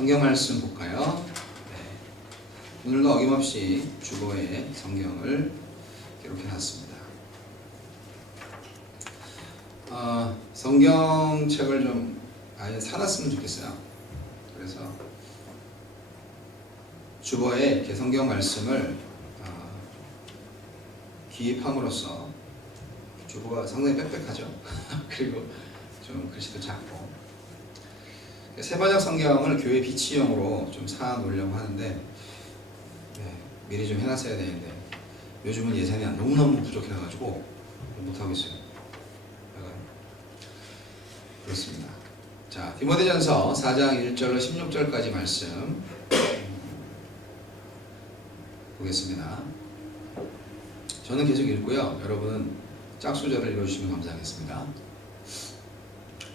성경 말씀 볼까요? 네. 오늘도 어김없이 주보에 성경을 기록해 놨습니다. 성경책을 좀 아예 사놨으면 좋겠어요. 그래서 주보에 이렇게 성경 말씀을 기입함으로써 주보가 상당히 빽빽하죠. 그리고 좀 글씨도 작고 세번역 성경을 교회 비치용으로 좀 사 놓으려고 하는데 미리 좀 해놨어야 되는데 요즘은 예산이 너무너무 부족해가지고 못하고 있어요. 그렇습니다. 자, 디모데전서 4장 1절로 16절까지 말씀 보겠습니다. 저는 계속 읽고요. 여러분은 짝수절을 읽어주시면 감사하겠습니다.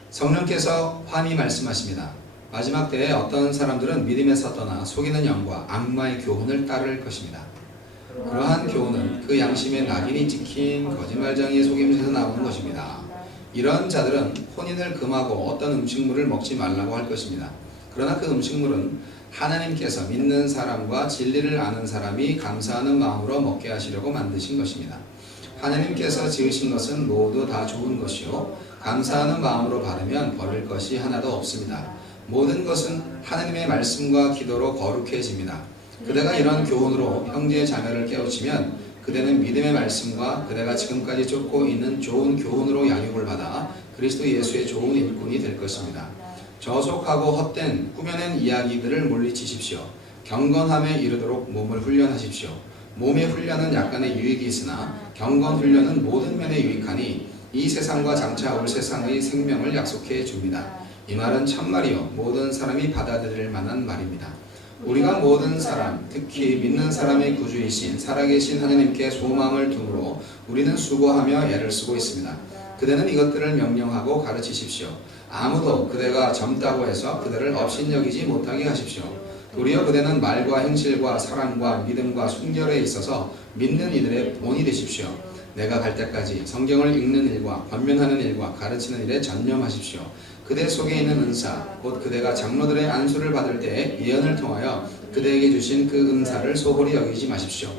성령께서 환히 말씀하십니다. 마지막 때에 어떤 사람들은 믿음에서 떠나 속이는 영과 악마의 교훈을 따를 것입니다. 그러한 교훈은 그 양심의 낙인이 찍힌 거짓말쟁이의 속임수에서 나오는 것입니다. 이런 자들은 혼인을 금하고 어떤 음식물을 먹지 말라고 할 것입니다. 그러나 그 음식물은 하나님께서 믿는 사람과 진리를 아는 사람이 감사하는 마음으로 먹게 하시려고 만드신 것입니다. 하나님께서 지으신 것은 모두 다 좋은 것이요 감사하는 마음으로 바르면 버릴 것이 하나도 없습니다. 모든 것은 하나님의 말씀과 기도로 거룩해집니다. 그대가 이런 교훈으로 형제 자매를 깨우치면 그대는 믿음의 말씀과 그대가 지금까지 쫓고 있는 좋은 교훈으로 양육을 받아 그리스도 예수의 좋은 일꾼이 될 것입니다. 저속하고 헛된 꾸며낸 이야기들을 물리치십시오. 경건함에 이르도록 몸을 훈련하십시오. 몸의 훈련은 약간의 유익이 있으나 경건 훈련은 모든 면에 유익하니 이 세상과 장차 올 세상의 생명을 약속해 줍니다. 이 말은 참말이요 모든 사람이 받아들일 만한 말입니다. 우리가 모든 사람, 특히 믿는 사람의 구주이신 살아계신 하나님께 소망을 두므로 우리는 수고하며 애를 쓰고 있습니다. 그대는 이것들을 명령하고 가르치십시오. 아무도 그대가 젊다고 해서 그대를 업신여기지 못하게 하십시오. 도리어 그대는 말과 행실과 사랑과 믿음과 순결에 있어서 믿는 이들의 본이 되십시오. 내가 갈 때까지 성경을 읽는 일과 권면하는 일과 가르치는 일에 전념하십시오. 그대 속에 있는 은사, 곧 그대가 장로들의 안수를 받을 때 예언을 통하여 그대에게 주신 그 은사를 소홀히 여기지 마십시오.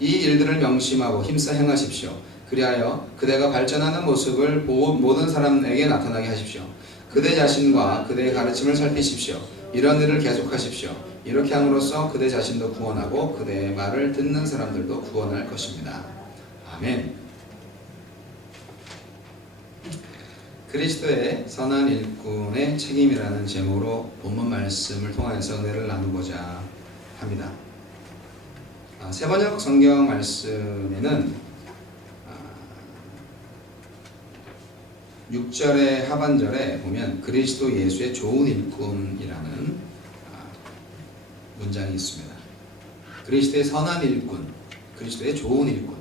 이 일들을 명심하고 힘써 행하십시오. 그리하여 그대가 발전하는 모습을 모든 사람에게 나타나게 하십시오. 그대 자신과 그대의 가르침을 살피십시오. 이런 일을 계속하십시오. 이렇게 함으로써 그대 자신도 구원하고 그대의 말을 듣는 사람들도 구원할 것입니다. 아멘. 그리스도의 선한 일꾼의 책임이라는 제목으로 본문 말씀을 통해서 은혜를 나누고자 합니다. 세번역 성경 말씀에는 6절의 하반절에 보면 그리스도 예수의 좋은 일꾼이라는 문장이 있습니다. 그리스도의 선한 일꾼, 그리스도의 좋은 일꾼,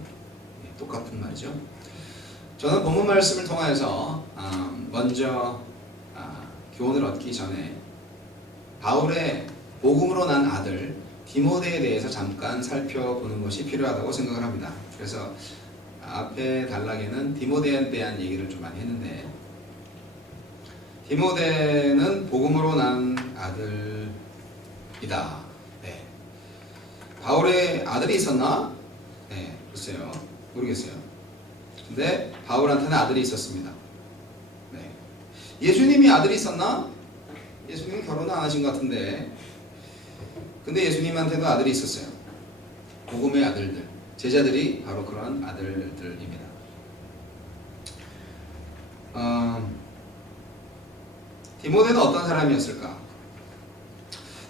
똑같은 말이죠. 저는 본문 말씀을 통해서 먼저 교훈을 얻기 전에 바울의 복음으로 난 아들 디모데에 대해서 잠깐 살펴보는 것이 필요하다고 생각을 합니다. 그래서 앞에 단락에는 디모데에 대한 얘기를 좀 많이 했는데 디모데는 복음으로 난 아들이다. 네. 바울의 아들이 있었나? 네, 글쎄요. 모르겠어요. 근데 바울한테는 아들이 있었습니다. 네. 예수님이 아들이 있었나? 예수님은 결혼 안 하신 것 같은데 근데 예수님한테도 아들이 있었어요. 복음의 아들들. 제자들이 바로 그런 아들들입니다. 디모데는 어떤 사람이었을까?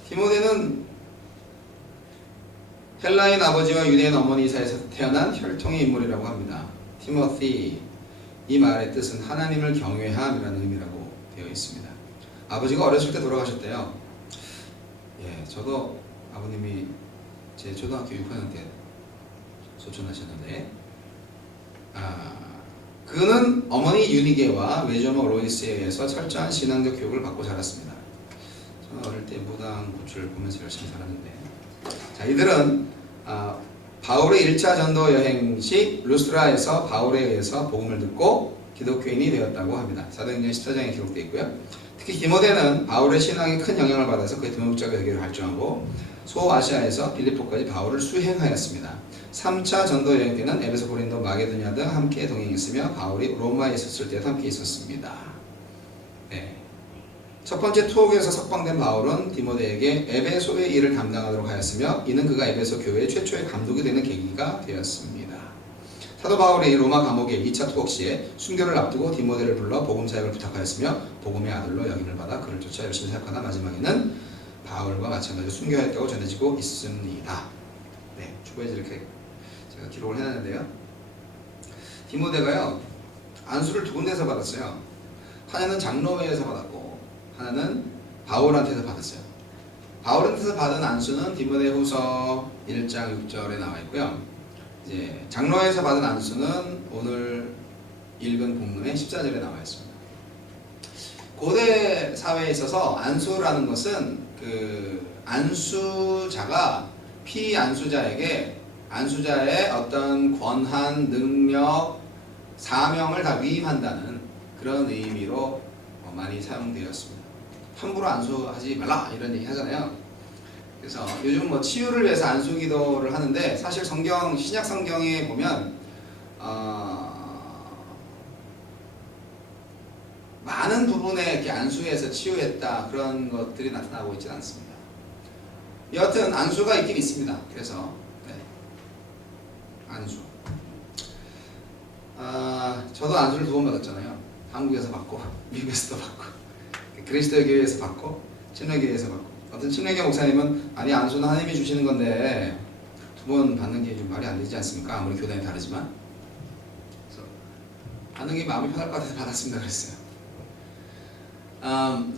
디모데는 헬라인 아버지와 유대인 어머니 사이에서 태어난 혈통의 인물이라고 합니다. 티모시, 이 말의 뜻은 하나님을 경외함이라는 의미라고 되어 있습니다. 아버지가 어렸을 때 돌아가셨대요. 저도 아버님이 제 초등학교 6학년 때 소천하셨는데 그는 어머니 유니게와 외조모 로이스에 의해서 철저한 신앙적 교육을 받고 자랐습니다. 저는 어릴 때 무당 고추를 보면서 열심히 살았는데 자, 이들은 바울의 1차 전도 여행 시 루스드라에서 바울에 의해서 복음을 듣고 기독교인이 되었다고 합니다. 사도행전 14장에 기록되어 있고요. 특히 디모데는 바울의 신앙에 큰 영향을 받아서 그의 동역자가 되기를 발전하고 소아시아에서 빌립보까지 바울을 수행하였습니다. 3차 전도 여행 때는 에베소, 고린도, 마게도냐 등 함께 동행했으며 바울이 로마에 있었을 때도 함께 있었습니다. 네. 첫 번째 투옥에서 석방된 바울은 디모데에게 에베소의 일을 담당하도록 하였으며 이는 그가 에베소 교회의 최초의 감독이 되는 계기가 되었습니다. 사도 바울이 로마 감옥에 2차 투옥 시에 순교를 앞두고 디모데를 불러 복음 사역을 부탁하였으며 복음의 아들로 역임을 받아 그를 쫓아 열심히 사역하다 마지막에는 바울과 마찬가지로 순교하였다고 전해지고 있습니다. 네, 추가해서 이렇게 제가 기록을 해놨는데요. 디모데가요 안수를 두 군데에서 받았어요. 하나는 장로회에서 받았고 하나는 바울한테서 받았어요. 바울한테서 받은 안수는 디모데후서 1장 6절에 나와 있고요. 이제 장로회에서 받은 안수는 오늘 읽은 본문의 14절에 나와 있습니다. 고대 사회에 있어서 안수라는 것은 그 안수자가 피안수자에게 안수자의 어떤 권한, 능력, 사명을 다 위임한다는 그런 의미로 많이 사용되었습니다. 함부로 안수하지 말라 이런 얘기 하잖아요. 그래서 요즘 뭐 치유를 위해서 안수기도를 하는데 사실 성경, 신약 성경에 보면 많은 부분에 이렇게 안수해서 치유했다 그런 것들이 나타나고 있지는 않습니다. 여하튼 안수가 있긴 있습니다. 그래서 네. 안수. 저도 안수를 2번 받았잖아요. 한국에서 받고 미국에서도 받고 그리스도의 교회에서 받고 침례교회에서 받고. 어떤 침례교 목사님은 아니 안수는 하나님이 주시는 건데 2번 받는 게 좀 말이 안 되지 않습니까? 아무리 교단이 다르지만. 그래서 받는 게 마음이 편할 것 같아서 받았습니다 그랬어요.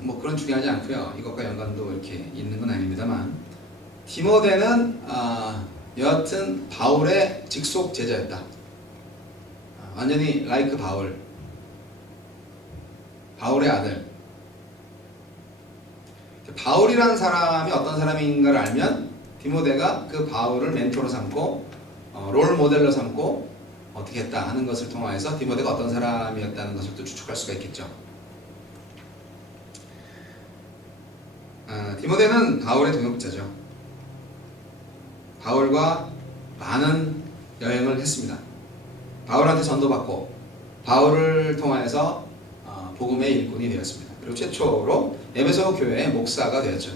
뭐 그런 중요하지 않고요. 이것과 연관도 이렇게 있는 건 아닙니다만 디모데는 여하튼 바울의 직속 제자였다. 완전히 라이크 바울의 아들. 바울이라는 사람이 어떤 사람인가를 알면 디모데가 그 바울을 멘토로 삼고 롤 모델로 삼고 어떻게 했다 하는 것을 통해서 디모데가 어떤 사람이었다는 것을 또 추측할 수가 있겠죠. 디모데는 바울의 동역자죠. 바울과 많은 여행을 했습니다. 바울한테 전도받고 바울을 통해서 복음의 일꾼이 되었습니다. 그리고 최초로 에베소 교회의 목사가 되었죠.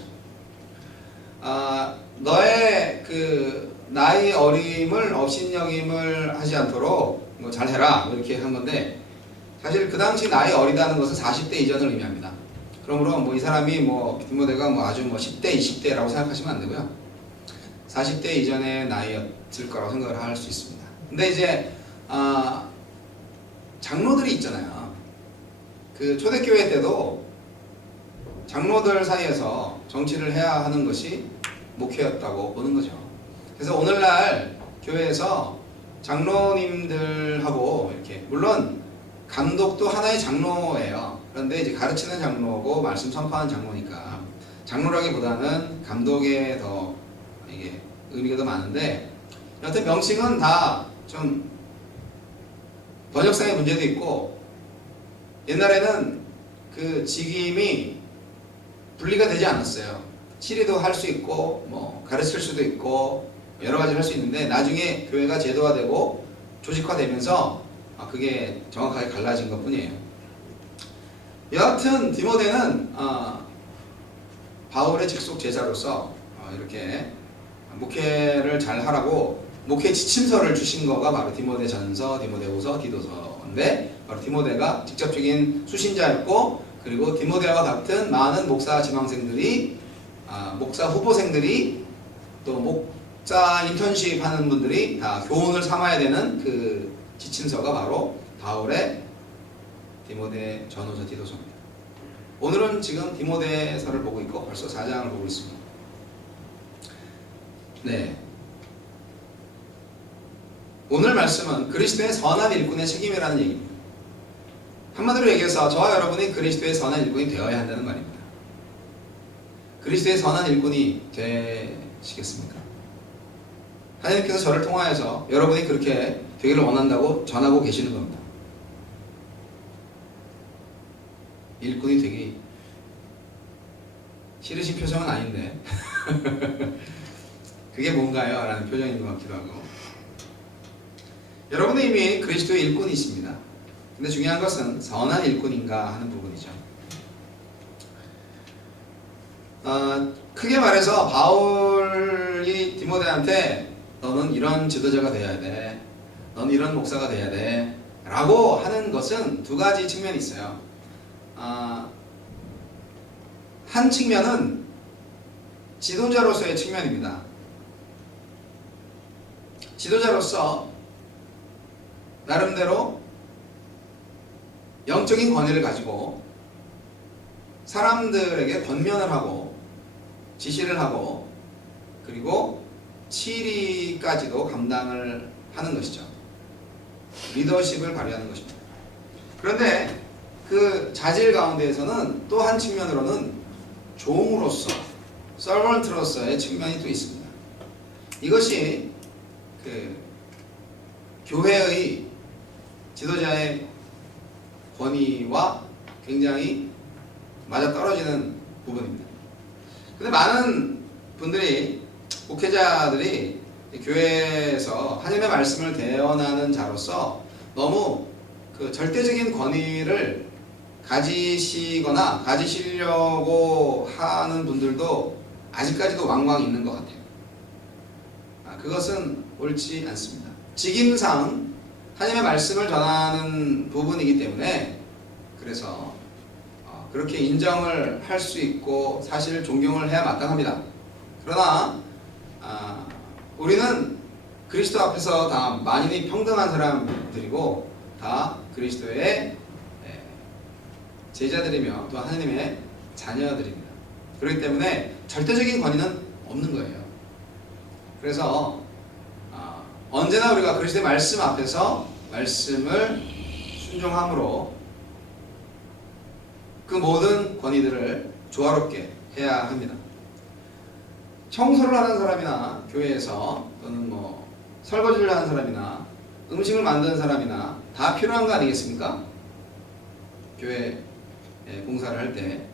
너의 그 나이 어림을 업신여김을 하지 않도록 뭐 잘해라 이렇게 한 건데 사실 그 당시 나이 어리다는 것은 40대 이전을 의미합니다. 그러므로 뭐 이 사람이 뭐 디모데가 뭐 아주 뭐 10대, 20대라고 생각하시면 안 되고요. 40대 이전의 나이였을 거라고 생각을 할 수 있습니다. 근데 이제 장로들이 있잖아요. 그 초대교회 때도 장로들 사이에서 정치를 해야 하는 것이 목회였다고 보는 거죠. 그래서 오늘날 교회에서 장로님들하고 이렇게 물론 감독도 하나의 장로예요. 그런데 이제 가르치는 장로고 말씀 선포하는 장로니까 장로라기보다는 감독에 더 이게 의미가 더 많은데 여하튼 명칭은 다 좀 번역상의 문제도 있고 옛날에는 그 직임이 분리가 되지 않았어요. 치리도 할 수 있고 뭐 가르칠 수도 있고 여러 가지를 할 수 있는데 나중에 교회가 제도화되고 조직화되면서 그게 정확하게 갈라진 것 뿐이에요. 여하튼 디모데는 바울의 직속 제자로서 이렇게 목회를 잘 하라고 목회 지침서를 주신 거가 바로 디모데전서, 디모데후서, 디도서인데 바로 디모데가 직접적인 수신자였고 그리고 디모데와 같은 많은 목사 지망생들이 목사 후보생들이 또 목사 인턴십 하는 분들이 다 교훈을 삼아야 되는 그 지침서가 바로 바울의 디모데 전후서 디도서입니다. 오늘은 지금 디모데서를 보고 있고 벌써 4장을 보고 있습니다. 네. 오늘 말씀은 그리스도의 선한 일꾼의 책임이라는 얘기입니다. 한마디로 얘기해서 저와 여러분이 그리스도의 선한 일꾼이 되어야 한다는 말입니다. 그리스도의 선한 일꾼이 되시겠습니까? 하나님께서 저를 통하여서 여러분이 그렇게 되기를 원한다고 전하고 계시는 겁니다. 일꾼이 되기 싫으신 표정은 아닌데 그게 뭔가요? 라는 표정인 것 같기도 하고. 여러분은 이미 그리스도의 일꾼이십니다. 근데 중요한 것은 선한 일꾼인가 하는 부분이죠. 크게 말해서 바울이 디모데한테 너는 이런 지도자가 돼야 돼, 너는 이런 목사가 돼야 돼 라고 하는 것은 두 가지 측면이 있어요. 한 측면은 지도자로서의 측면입니다. 지도자로서 나름대로 영적인 권위를 가지고 사람들에게 권면을 하고 지시를 하고 그리고 치리까지도 감당을 하는 것이죠. 리더십을 발휘하는 것입니다. 그런데 그 자질 가운데에서는 또 한 측면으로는 종으로서, 서번트로서의 측면이 또 있습니다. 이것이 그 교회의 지도자의 권위와 굉장히 맞아떨어지는 부분입니다. 근데 많은 분들이, 목회자들이 교회에서 하나님의 말씀을 대언하는 자로서 너무 그 절대적인 권위를 가지시거나 가지시려고 하는 분들도 아직까지도 왕왕 있는 것 같아요. 그것은 옳지 않습니다. 직임상 하나님의 말씀을 전하는 부분이기 때문에 그래서 그렇게 인정을 할 수 있고 사실 존경을 해야 마땅합니다. 그러나 우리는 그리스도 앞에서 다 만인이 평등한 사람들이고 다 그리스도의 제자들이며 또 하나님의 자녀들입니다. 그렇기 때문에 절대적인 권위는 없는 거예요. 그래서 언제나 우리가 그리스도의 말씀 앞에서 말씀을 순종함으로 그 모든 권위들을 조화롭게 해야 합니다. 청소를 하는 사람이나 교회에서 또는 뭐 설거지를 하는 사람이나 음식을 만드는 사람이나 다 필요한 거 아니겠습니까? 교회 봉사를 할 때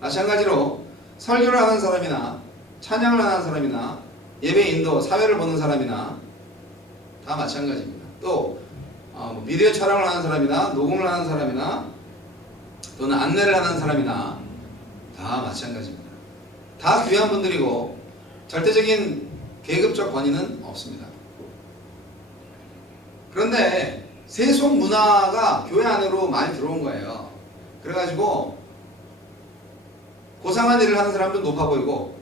마찬가지로 설교를 하는 사람이나 찬양을 하는 사람이나 예배 인도, 사회를 보는 사람이나 다 마찬가지입니다. 또 미디어 촬영을 하는 사람이나 녹음을 하는 사람이나 또는 안내를 하는 사람이나 다 마찬가지입니다. 다 귀한 분들이고 절대적인 계급적 권위는 없습니다. 그런데 세속 문화가 교회 안으로 많이 들어온 거예요. 그래가지고 고상한 일을 하는 사람도 높아 보이고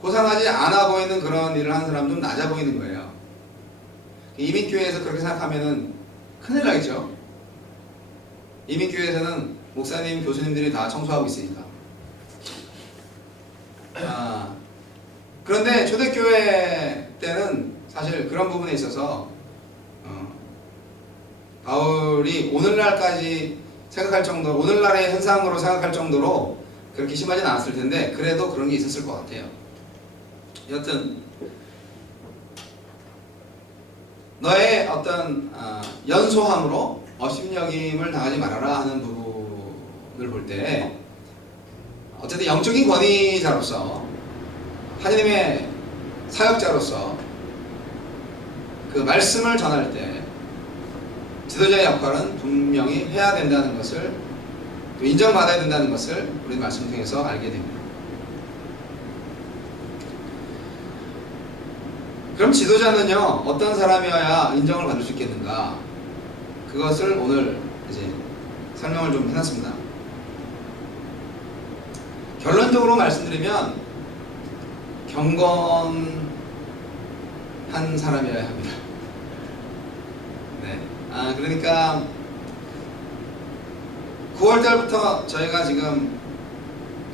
고상하지 않아 보이는 그런 일을 하는 사람도 낮아 보이는 거예요. 이민교회에서 그렇게 생각하면은 큰일 나겠죠. 이민교회에서는 목사님, 교수님들이 다 청소하고 있으니까. 그런데 초대교회 때는 사실 그런 부분에 있어서 바울이 오늘날까지 생각할 정도, 오늘날의 현상으로 생각할 정도로 그렇게 심하진 않았을 텐데 그래도 그런 게 있었을 것 같아요. 여튼 너의 어떤 연소함으로 업신여김을 당하지 말아라 하는 부분을 볼 때 어쨌든 영적인 권위자로서 하나님의 사역자로서 그 말씀을 전할 때 지도자의 역할은 분명히 해야 된다는 것을 또 인정받아야 된다는 것을 우리 말씀 통해서 알게 됩니다. 그럼 지도자는요 어떤 사람이어야 인정을 받을 수 있겠는가? 그것을 오늘 이제 설명을 좀 해놨습니다. 결론적으로 말씀드리면 경건한 사람이어야 합니다. 네. 그러니까 9월달부터 저희가 지금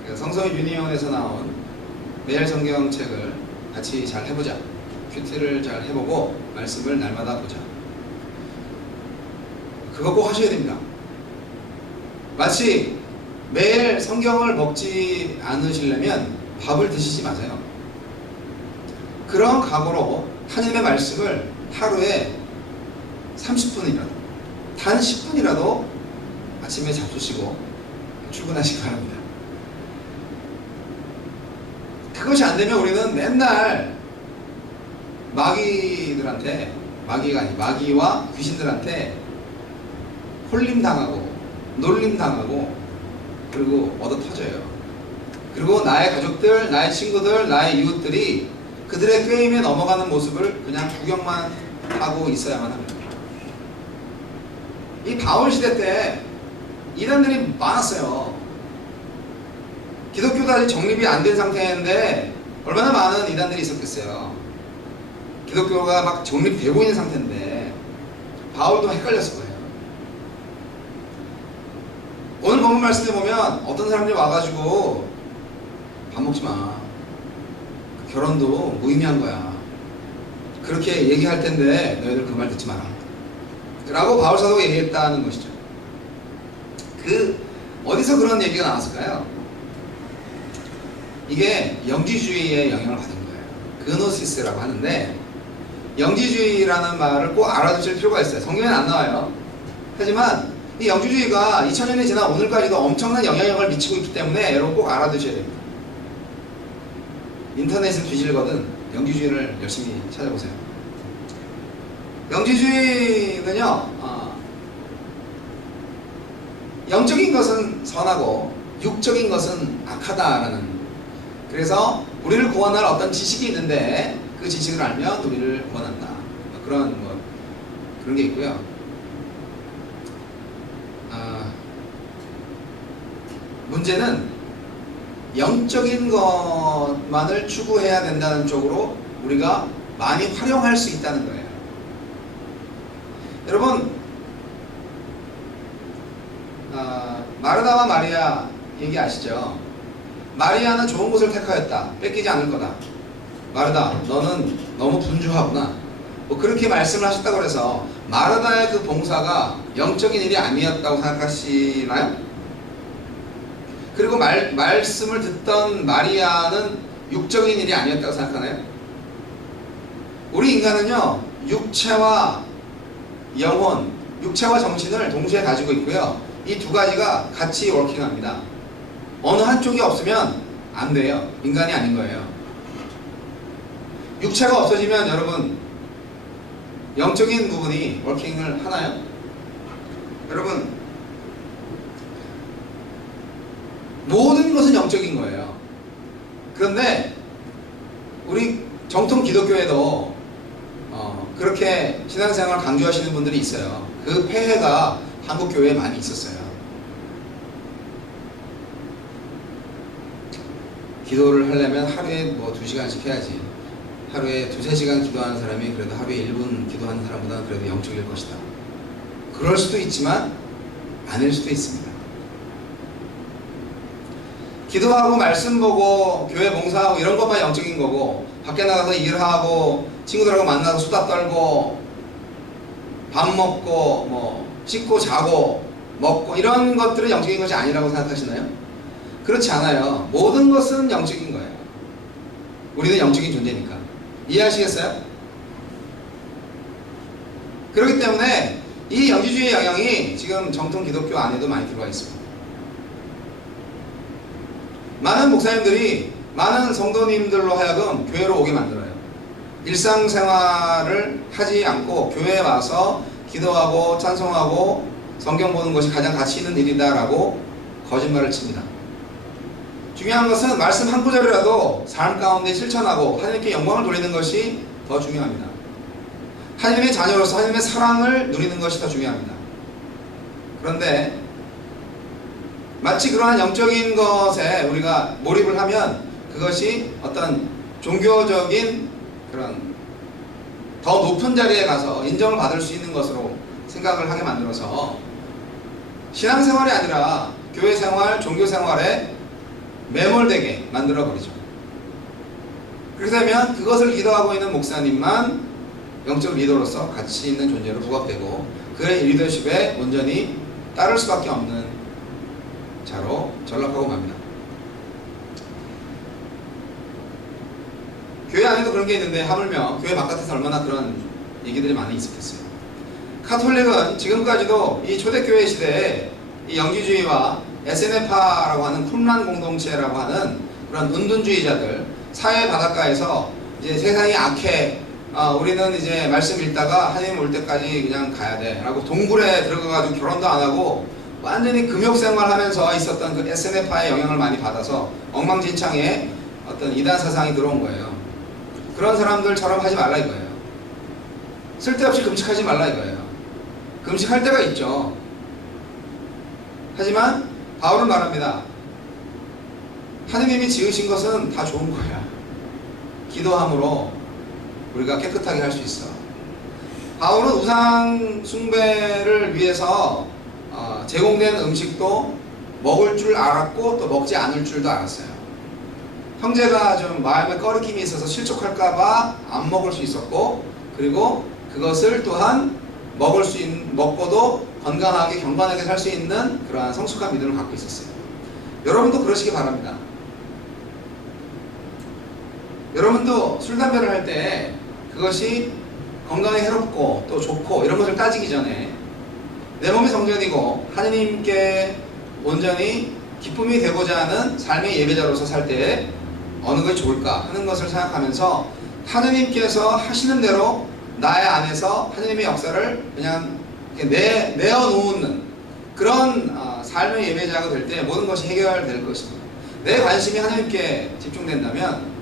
그 성서의 유니온에서 나온 매일 성경책을 같이 잘 해보자. 큐티를 잘 해보고 말씀을 날마다 보자. 그거 꼭 하셔야 됩니다. 마치 매일 성경을 먹지 않으시려면 밥을 드시지 마세요. 그런 각오로 하나님의 말씀을 하루에 30분이라도 단 10분이라도 아침에 잡수시고 출근하시기 바랍니다. 그것이 안 되면 우리는 맨날 마귀들한테, 마귀가 아니 마귀와 귀신들한테 홀림당하고 놀림당하고 그리고 얻어 터져요. 그리고 나의 가족들, 나의 친구들, 나의 이웃들이 그들의 꾀임에 넘어가는 모습을 그냥 구경만 하고 있어야만 합니다. 이 바울 시대 때 이단들이 많았어요. 기독교도 아직 정립이 안 된 상태인데 얼마나 많은 이단들이 있었겠어요. 기독교가 막 정립되고 있는 상태인데 바울도 헷갈렸을 거예요. 오늘 본문 말씀에 보면 어떤 사람들이 와가지고 밥 먹지 마, 결혼도 무의미한 거야, 그렇게 얘기할 텐데 너희들 그 말 듣지 마라 라고 바울 사도가 얘기했다는 것이죠. 어디서 그런 얘기가 나왔을까요? 이게 영지주의의 영향을 받은 거예요. 그노시스라고 하는데, 영지주의라는 말을 꼭 알아두실 필요가 있어요. 성경에는 안 나와요. 하지만 이 영지주의가 2000년이 지난 오늘까지도 엄청난 영향력을 미치고 있기 때문에 여러분 꼭 알아두셔야 됩니다. 인터넷을 뒤질거든 영지주의를 열심히 찾아보세요. 영지주의는요, 영적인 것은 선하고 육적인 것은 악하다라는, 그래서 우리를 구원할 어떤 지식이 있는데 그 지식을 알면 우리를 구원한다, 그런 그런 게 있고요. 문제는 영적인 것만을 추구해야 된다는 쪽으로 우리가 많이 활용할 수 있다는 거예요. 여러분, 마르다와 마리아 얘기 아시죠? 마리아는 좋은 곳을 택하였다, 뺏기지 않을 거다. 마르다, 너는 너무 분주하구나, 그렇게 말씀을 하셨다고 해서 마르다의 그 봉사가 영적인 일이 아니었다고 생각하시나요? 그리고 말씀을 듣던 마리아는 육적인 일이 아니었다고 생각하나요? 우리 인간은요, 육체와 영혼, 육체와 정신을 동시에 가지고 있고요, 이 두 가지가 같이 워킹합니다. 어느 한쪽이 없으면 안 돼요. 인간이 아닌 거예요. 육체가 없어지면 여러분, 영적인 부분이 워킹을 하나요? 여러분, 모든 것은 영적인 거예요. 그런데 우리 정통 기독교에도 그렇게 신앙생활을 강조하시는 분들이 있어요. 그 폐해가 한국 교회에 많이 있었어요. 기도를 하려면 하루에 2시간씩 해야지, 하루에 2-3시간 기도하는 사람이 그래도 하루에 1분 기도하는 사람보다는 그래도 영적일 것이다. 그럴 수도 있지만 아닐 수도 있습니다. 기도하고 말씀 보고 교회 봉사하고 이런 것만 영적인 거고, 밖에 나가서 일하고 친구들하고 만나서 수다 떨고 밥 먹고 씻고 자고 먹고 이런 것들은 영적인 것이 아니라고 생각하시나요? 그렇지 않아요. 모든 것은 영적인 거예요. 우리는 영적인 존재니까. 이해하시겠어요? 그렇기 때문에 이 영지주의 영향이 지금 정통 기독교 안에도 많이 들어와 있습니다. 많은 목사님들이 많은 성도님들로 하여금 교회로 오게 만들어요. 일상생활을 하지 않고 교회에 와서 기도하고 찬송하고 성경 보는 것이 가장 가치 있는 일이다 라고 거짓말을 칩니다. 중요한 것은 말씀 한 구절이라도 삶 가운데 실천하고 하나님께 영광을 돌리는 것이 더 중요합니다. 하나님의 자녀로서 하나님의 사랑을 누리는 것이 더 중요합니다. 그런데 마치 그러한 영적인 것에 우리가 몰입을 하면 그것이 어떤 종교적인 그런 더 높은 자리에 가서 인정을 받을 수 있는 것으로 생각을 하게 만들어서 신앙생활이 아니라 교회생활, 종교생활에 매몰되게 만들어버리죠. 그렇게 되면 그것을 기도하고 있는 목사님만 영적 리더로서 가치 있는 존재로 부각되고 그의 리더십에 온전히 따를 수밖에 없는 자로 전락하고 맙니다. 교회 안에도 그런 게 있는데 하물며 교회 바깥에서 얼마나 그런 얘기들이 많이 있었겠어요. 카톨릭은 지금까지도 이 초대교회 시대에 이 영지주의와 SNF파라고 하는 쿰란 공동체라고 하는 그런 은둔주의자들, 사회 바닷가에서 이제 세상이 악해, 우리는 이제 말씀 읽다가 하나님 올 때까지 그냥 가야 돼 라고 동굴에 들어가가지고 결혼도 안 하고 완전히 금욕생활 하면서 있었던 그 SNF파의 영향을 많이 받아서 엉망진창의 어떤 이단 사상이 들어온 거예요. 그런 사람들처럼 하지 말라 이거예요. 쓸데없이 금식하지 말라 이거예요. 금식할 때가 있죠. 하지만 바울은 말합니다. 하느님이 지으신 것은 다 좋은 거야. 기도함으로 우리가 깨끗하게 할 수 있어. 바울은 우상 숭배를 위해서 제공된 음식도 먹을 줄 알았고 또 먹지 않을 줄도 알았어요. 형제가 좀 마음에 꺼리낌이 있어서 실족할까봐 안 먹을 수 있었고, 그리고 그것을 또한 먹고도 건강하게 경건하게 살 수 있는 그러한 성숙한 믿음을 갖고 있었어요. 여러분도 그러시기 바랍니다. 여러분도 술, 담배를 할 때 그것이 건강에 해롭고 또 좋고 이런 것을 따지기 전에 내 몸이 성전이고 하느님께 온전히 기쁨이 되고자 하는 삶의 예배자로서 살 때 어느 것이 좋을까 하는 것을 생각하면서 하느님께서 하시는 대로 나의 안에서 하느님의 역사를 그냥 내어놓는 그런 삶의 예배자가 될 때 모든 것이 해결될 것입니다. 내 관심이 하느님께 집중된다면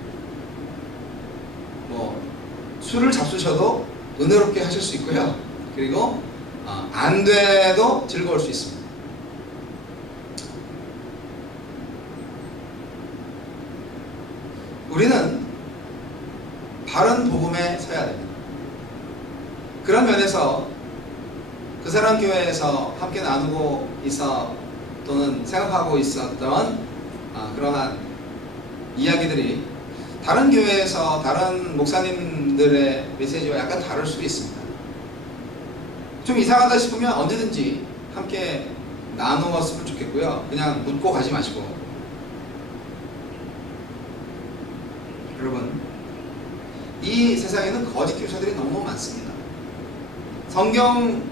술을 잡수셔도 은혜롭게 하실 수 있고요. 그리고 안 돼도 즐거울 수 있습니다. 우리는 바른 복음에 서야 됩니다. 그런 면에서 그 사람 교회에서 함께 나누고 또는 생각하고 있었던 그러한 이야기들이 다른 교회에서 다른 목사님들의 메시지와 약간 다를 수도 있습니다. 좀 이상하다 싶으면 언제든지 함께 나누었으면 좋겠고요. 그냥 묻고 가지 마시고. 여러분, 이 세상에는 거짓 교사들이 너무 많습니다. 성경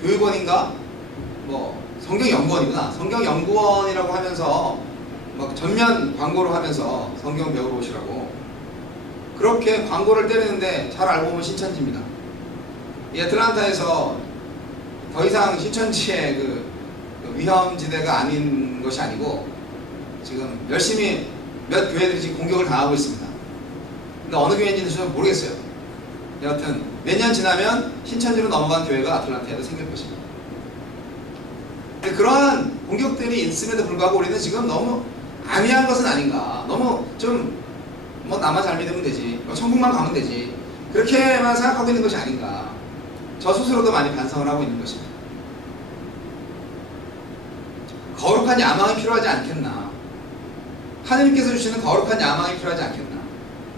교육원인가? 성경 연구원이구나. 성경 연구원이라고 하면서 막 전면 광고를 하면서 성경 배우러 오시라고 그렇게 광고를 때리는데 잘 알고 보면 신천지입니다. 이 애틀란타에서 더 이상 신천지의 그 위험지대가 아닌 것이 아니고 지금 열심히 몇 교회들이 지금 공격을 당하고 있습니다. 근데 어느 교회인지는 저는 모르겠어요. 여하튼 몇 년 지나면 신천지로 넘어간 교회가 아틀란타에도 생길 것입니다. 근데 그러한 공격들이 있음에도 불구하고 우리는 지금 너무 안이한 것은 아닌가. 너무 좀 나만 잘 믿으면 되지. 천국만 가면 되지. 그렇게만 생각하고 있는 것이 아닌가. 저 스스로도 많이 반성을 하고 있는 것입니다. 거룩한 야망이 필요하지 않겠나. 하느님께서 주시는 거룩한 야망이 필요하지 않겠나.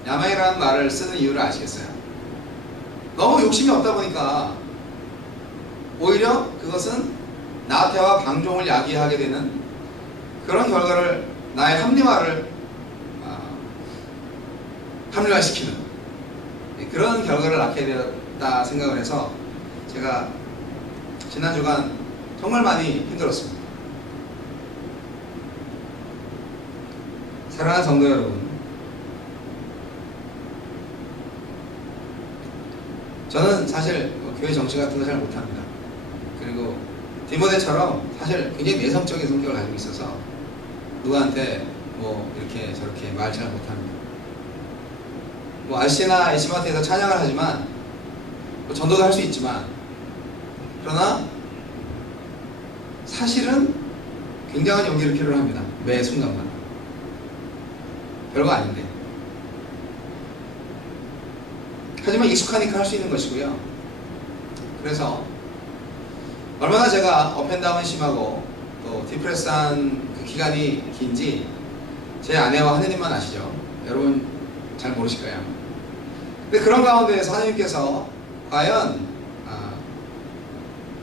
야망이라는 말을 쓰는 이유를 아시겠어요? 너무 욕심이 없다 보니까 오히려 그것은 나태와 방종을 야기하게 되는 그런 결과를 나의 합리화를 합리화시키는 그런 결과를 낳게 되었다 생각을 해서 제가 지난 주간 정말 많이 힘들었습니다. 사랑하는 성도 여러분, 저는 사실 교회 정치 같은 거 잘 못합니다. 그리고 디모데처럼 사실 굉장히 내성적인 성격을 가지고 있어서 누구한테 이렇게 저렇게 말 잘 못합니다. RC나 애시마트에서 찬양을 하지만 전도도 할 수 있지만 그러나 사실은 굉장한 용기를 필요로 합니다. 매 순간마다. 별거 아닌데. 하지만 익숙하니까 할 수 있는 것이고요. 그래서 얼마나 제가 업앤다운이 심하고 또 디프레스한 그 기간이 긴지 제 아내와 하느님만 아시죠. 여러분 잘 모르실 거예요. 근데 그런 가운데에서 하느님께서 과연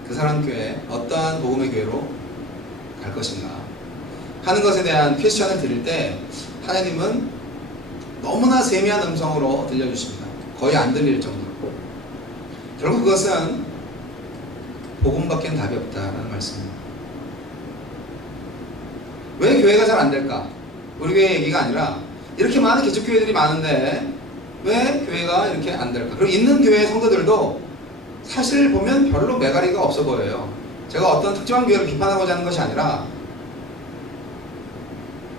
그 사람 교회 어떠한 복음의 교회로 갈 것인가 하는 것에 대한 퀘스천을 드릴 때 하느님은 너무나 세미한 음성으로 들려주십니다. 거의 안 들릴 정도로. 결국 그것은 복음밖엔 답이 없다라는 말씀입니다. 왜 교회가 잘 안 될까? 우리 교회 얘기가 아니라 이렇게 많은 개척교회들이 많은데 왜 교회가 이렇게 안 될까? 그리고 있는 교회 성도들도 사실 보면 별로 매가리가 없어 보여요. 제가 어떤 특정한 교회를 비판하고자 하는 것이 아니라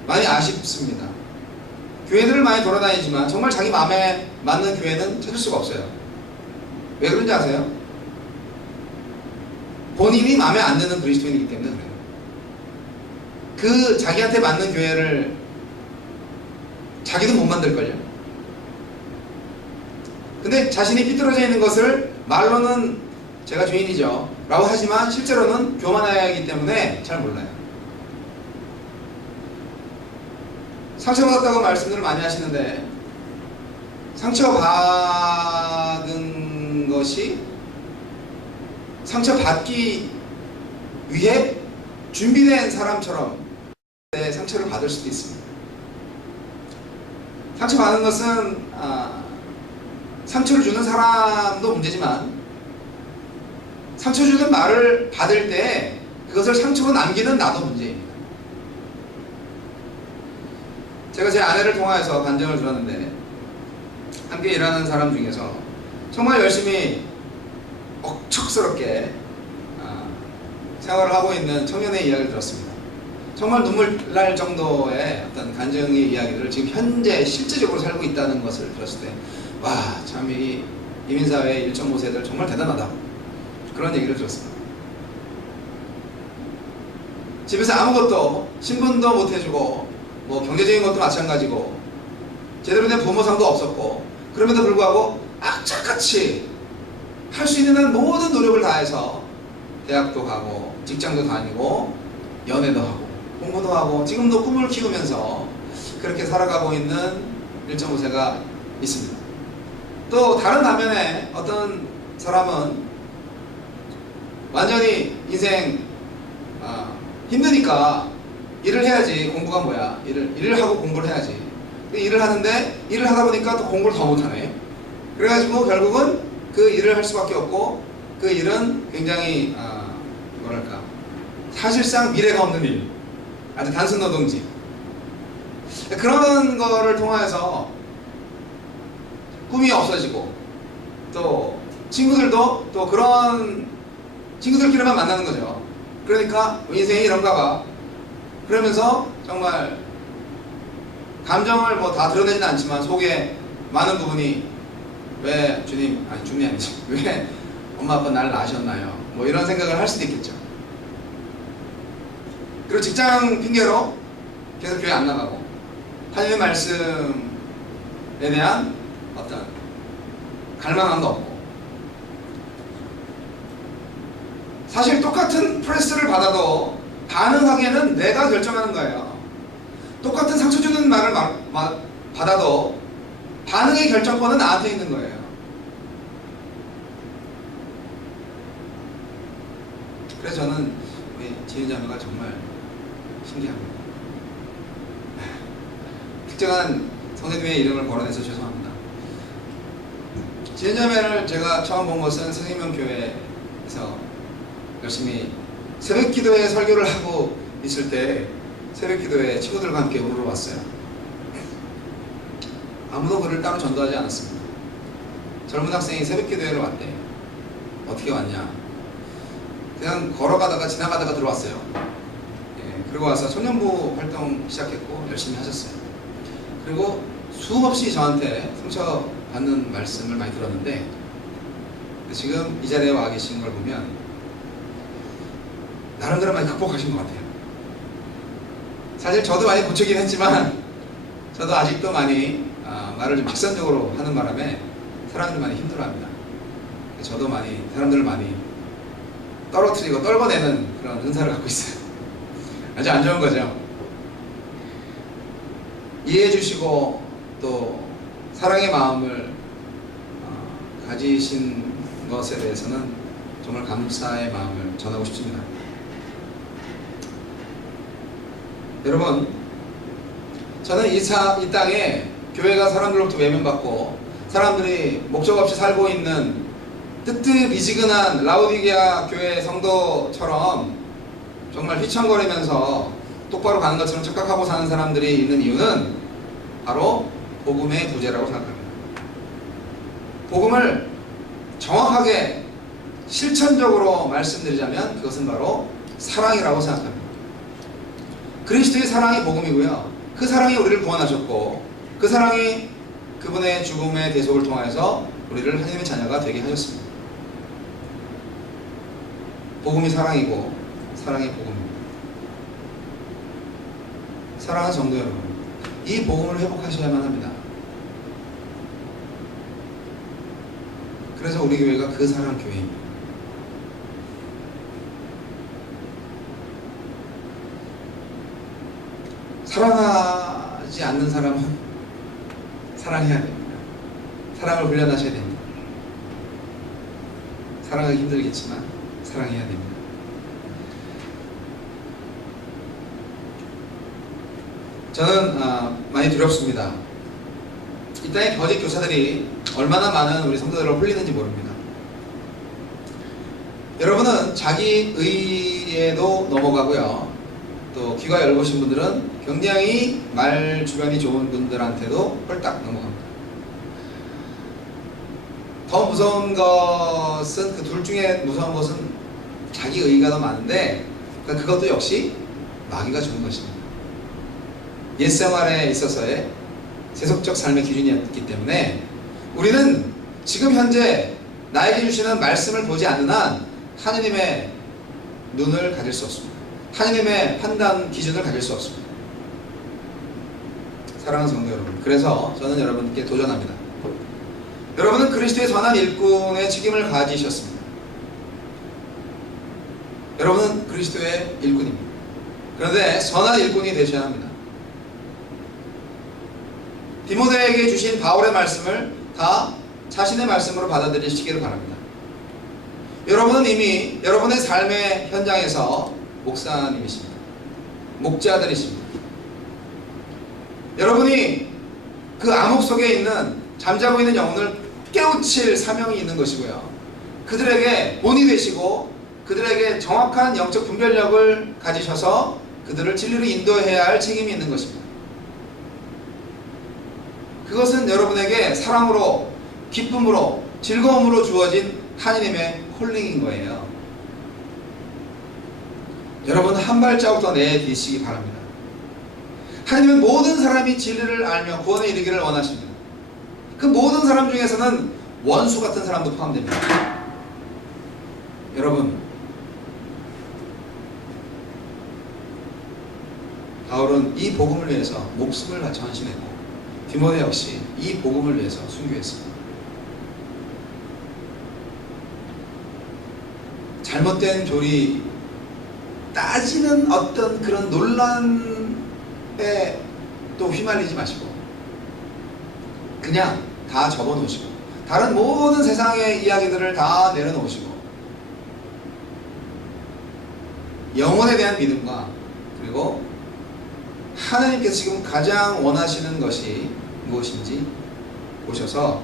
많이 아쉽습니다. 교회들을 많이 돌아다니지만 정말 자기 마음에 맞는 교회는 찾을 수가 없어요. 왜 그런지 아세요? 본인이 마음에 안 드는 그리스도인이기 때문에 그래요. 그 자기한테 맞는 교회를 자기도 못 만들걸요. 근데 자신이 삐뚤어져 있는 것을 말로는 제가 주인이죠 라고 하지만 실제로는 교만해야 하기 때문에 잘 몰라요. 상처받았다고 말씀들을 많이 하시는데 상처받은 것이 상처받기 위해 준비된 사람처럼 상처를 받을 수도 있습니다. 상처받는 것은 상처를 주는 사람도 문제지만 상처 주는 말을 받을 때 그것을 상처로 남기는 나도 문제입니다. 제가 제 아내를 통하여서 간증을 들었는데 함께 일하는 사람 중에서 정말 열심히 억척스럽게 생활을 하고 있는 청년의 이야기를 들었습니다. 정말 눈물 날 정도의 어떤 간증의 이야기들을 지금 현재 실제적으로 살고 있다는 것을 들었을 때 와, 참 이 이민사회 1.5세들 정말 대단하다 그런 얘기를 들었습니다. 집에서 아무것도 신분도 못 해주고 뭐 경제적인 것도 마찬가지고 제대로 된 부모상도 없었고 그럼에도 불구하고 악착같이 할 수 있는 한 모든 노력을 다해서 대학도 가고 직장도 다니고 연애도 하고 공부도 하고 지금도 꿈을 키우면서 그렇게 살아가고 있는 1.5세가 있습니다. 또 다른 반면에 어떤 사람은 완전히 인생 힘드니까 일을 해야지. 공부가 뭐야? 일을 하고 공부를 해야지. 일을 하는데 일을 하다 보니까 또 공부를 더 못하네. 그래가지고 결국은 그 일을 할 수밖에 없고 그 일은 굉장히 뭐랄까 사실상 미래가 없는 일, 아주 단순 노동직. 그런 거를 통해서 꿈이 없어지고 또 친구들도 또 그런 친구들끼리만 만나는 거죠. 그러니까 인생이 이런가 봐. 그러면서 정말 감정을 뭐 다 드러내지는 않지만 속에 많은 부분이 왜 주님, 아니 주님이 아니지, 왜 엄마 아빠 나를 낳으셨나요? 뭐 이런 생각을 할 수도 있겠죠. 그리고 직장 핑계로 계속 교회 안 나가고 하나님의 말씀에 대한 어떤 갈망함도 없고 사실 똑같은 프레스를 받아도 반응하기에는 내가 결정하는 거예요. 똑같은 상처 주는 말을 받아도 반응의 결정권은 나한테 있는 거예요. 그래서 저는 우리 지은자매가 정말 신기합니다. 특정한 선생님의 이름을 거론해서 죄송합니다. 지은자매를 제가 처음 본 것은 선생님형 교회에서 열심히 새벽 기도회 설교를 하고 있을 때 새벽 기도회 친구들과 함께 우르르 왔어요. 아무도 그를 따로 전도하지 않았습니다. 젊은 학생이 새벽 기도회를 왔대. 어떻게 왔냐? 그냥 걸어가다가 지나가다가 들어왔어요. 예, 그리고 와서 청년부 활동 시작했고 열심히 하셨어요. 그리고 수없이 저한테 상처받는 말씀을 많이 들었는데 지금 이 자리에 와 계신 걸 보면 나름대로 많이 극복하신 것 같아요. 사실 저도 많이 고치긴 했지만 저도 아직도 많이 말을 좀 직선적으로 하는 바람에 사람들이 많이 힘들어합니다. 저도 많이 사람들을 많이 떨어뜨리고 떨궈내는 그런 은사를 갖고 있어요. 아주 안 좋은 거죠. 이해해 주시고 또 사랑의 마음을 가지신 것에 대해서는 정말 감사의 마음을 전하고 싶습니다. 여러분, 저는 이 땅에 교회가 사람들로부터 외면받고 사람들이 목적 없이 살고 있는 뜨뜻미지근한 라우디게아 교회 성도처럼 정말 휘청거리면서 똑바로 가는 것처럼 착각하고 사는 사람들이 있는 이유는 바로 복음의 부재라고 생각합니다. 복음을 정확하게 실천적으로 말씀드리자면 그것은 바로 사랑이라고 생각합니다. 그리스도의 사랑이 복음이고요. 그 사랑이 우리를 구원하셨고 그 사랑이 그분의 죽음의 대속을 통하여서 우리를 하나님의 자녀가 되게 하셨습니다. 복음이 사랑이고 사랑이 복음입니다. 사랑하는 성도 여러분, 이 복음을 회복하셔야만 합니다. 그래서 우리 교회가 그 사랑 교회입니다. 사랑하지 않는 사람은 사랑해야 됩니다. 사랑을 훈련하셔야 됩니다. 사랑하기 힘들겠지만 사랑해야 됩니다. 저는 많이 두렵습니다. 이 땅의 거짓 교사들이 얼마나 많은 우리 성도들을 홀리는지 모릅니다. 여러분은 자기 의에도 넘어가고요. 또 귀가 얇으신 분들은 굉장히 말 주변이 좋은 분들한테도 홀딱 넘어갑니다. 더 무서운 것은 그 둘 중에 무서운 것은 자기 의가 더 많은데 그것도 역시 마귀가 주는 것입니다. 옛생활에 있어서의 세속적 삶의 기준이었기 때문에 우리는 지금 현재 나에게 주시는 말씀을 보지 않는 한 하느님의 눈을 가질 수 없습니다. 하느님의 판단 기준을 가질 수 없습니다. 사랑하는 성도 여러분, 그래서 저는 여러분께 도전합니다. 여러분은 그리스도의 선한 일꾼의 책임을 가지셨습니다. 여러분은 그리스도의 일꾼입니다. 그런데 선한 일꾼이 되셔야 합니다. 디모데에게 주신 바울의 말씀을 다 자신의 말씀으로 받아들이시기를 바랍니다. 여러분은 이미 여러분의 삶의 현장에서 목사님이십니다. 목자들이십니다. 여러분이 그 암흑 속에 있는 잠자고 있는 영혼을 깨우칠 사명이 있는 것이고요. 그들에게 본이 되시고 그들에게 정확한 영적 분별력을 가지셔서 그들을 진리로 인도해야 할 책임이 있는 것입니다. 그것은 여러분에게 사랑으로, 기쁨으로, 즐거움으로 주어진 하느님의 콜링인 거예요. 여러분 한 발자국 더 내디시기 바랍니다. 하느님은 모든 사람이 진리를 알며 구원에 이르기를 원하십니다. 그 모든 사람 중에서는 원수 같은 사람도 포함됩니다. 여러분, 바울은 이 복음을 위해서 목숨을 바쳐 헌신했고 디모데 역시 이 복음을 위해서 순교했습니다. 잘못된 교리 따지는 어떤 그런 논란에 또 휘말리지 마시고 그냥 다 접어놓으시고 다른 모든 세상의 이야기들을 다 내려놓으시고 영혼에 대한 믿음과 그리고 하나님께서 지금 가장 원하시는 것이 무엇인지 보셔서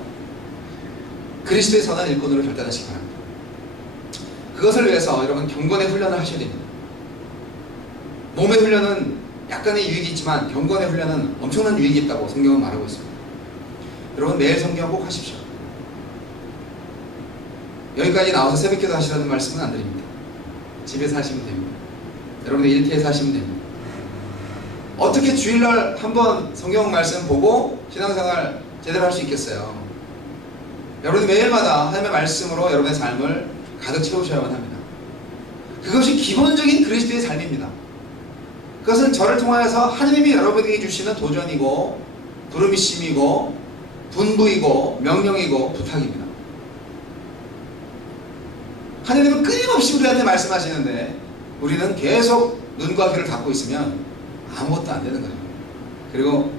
그리스도의 선한 일꾼으로 결단하시기 바랍니다. 그것을 위해서 여러분 경건의 훈련을 하셔야 됩니다. 몸의 훈련은 약간의 유익이 있지만 경건의 훈련은 엄청난 유익이 있다고 성경은 말하고 있습니다. 여러분 매일 성경 꼭 하십시오. 여기까지 나와서 새벽기도 하시라는 말씀은 안 드립니다. 집에서 하시면 됩니다. 여러분의 일터에서 하시면 됩니다. 어떻게 주일날 한번 성경 말씀 보고 신앙생활 제대로 할 수 있겠어요? 여러분이 매일마다 하나님의 말씀으로 여러분의 삶을 가득 채우셔야만 합니다. 그것이 기본적인 그리스도의 삶입니다. 그것은 저를 통하여서 하나님이 여러분에게 주시는 도전이고 부르심이고 분부이고 명령이고 부탁입니다. 하나님은 끊임없이 우리한테 말씀하시는데 우리는 계속 눈과 귀를 닫고 있으면 아무것도 안 되는 거죠. 그리고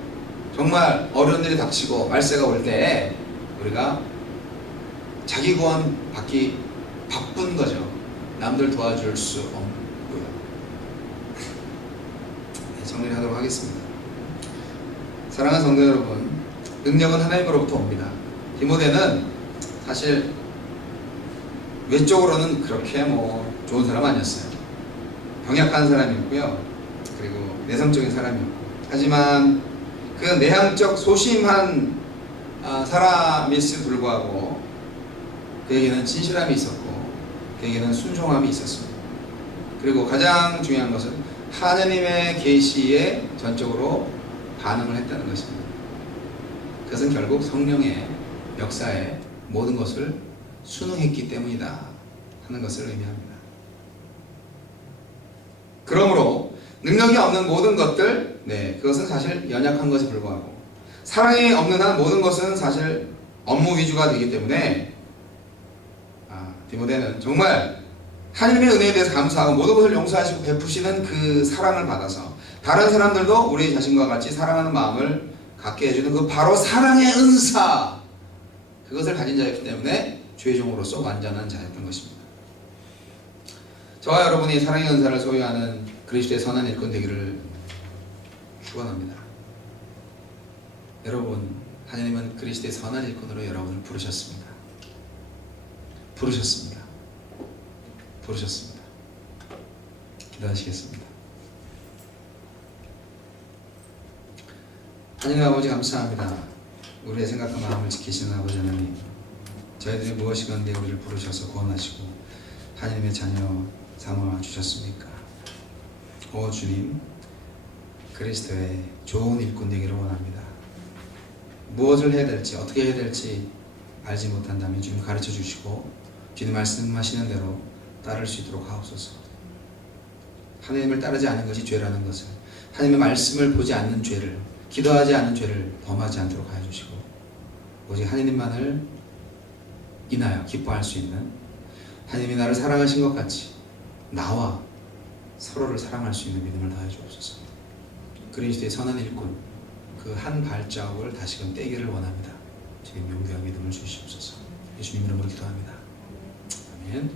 정말 어려운 일이 닥치고 말세가 올 때 우리가 자기 구원 받기 바쁜 거죠. 남들 도와줄 수 없고요. 네, 정리를 하도록 하겠습니다. 사랑하는 성도 여러분, 능력은 하나님으로부터 옵니다. 디모데는 사실 외적으로는 그렇게 좋은 사람 아니었어요. 병약한 사람이었고요. 그리고 내성적인 사람이었고, 하지만 그 내향적 소심한 사람일지도 불구하고 그에게는 진실함이 있었고 그에게는 순종함이 있었습니다. 그리고 가장 중요한 것은 하느님의 계시에 전적으로 반응을 했다는 것입니다. 그것은 결국 성령의 역사에 모든 것을 순응했기 때문이다 하는 것을 의미합니다. 그러므로 능력이 없는 모든 것들, 그것은 사실 연약한 것에 불과하고, 사랑이 없는 한 모든 것은 사실 업무 위주가 되기 때문에 디모데는 정말 하나님의 은혜에 대해서 감사하고 모든 것을 용서하시고 베푸시는 그 사랑을 받아서 다른 사람들도 우리 자신과 같이 사랑하는 마음을 갖게 해주는 그 바로 사랑의 은사, 그것을 가진 자였기 때문에 주의 종으로서 완전한 자였던 것입니다. 저와 여러분이 사랑의 은사를 소유하는 그리스도의 선한 일꾼 되기를 축원합니다. 여러분, 하나님은 그리스도의 선한 일꾼으로 여러분을 부르셨습니다. 부르셨습니다. 부르셨습니다. 기도하시겠습니다. 하나님 아버지 감사합니다. 우리의 생각과 마음을 지키시는 아버지 하나님, 저희들이 무엇이건데 우리를 부르셔서 구원하시고 하나님의 자녀 삼아 주셨습니까? 오 주님, 그리스도의 좋은 일꾼 되기를 원합니다. 무엇을 해야 될지, 어떻게 해야 될지 알지 못한다면 주님 가르쳐 주시고 주님 말씀하시는 대로 따를 수 있도록 하옵소서. 하나님을 따르지 않은 것이 죄라는 것을, 하나님의 말씀을 보지 않는 죄를, 기도하지 않는 죄를 범하지 않도록 하여 주시고 오직 하나님만을 인하여 기뻐할 수 있는, 하나님이 나를 사랑하신 것 같이 나와 서로를 사랑할 수 있는 믿음을 더해 주옵소서. 그리스도의 선한 일꾼 그 한 발자국을 다시금 떼기를 원합니다. 주님 용기와 믿음을 주시옵소서. 예수님 이름으로 기도합니다. 아멘.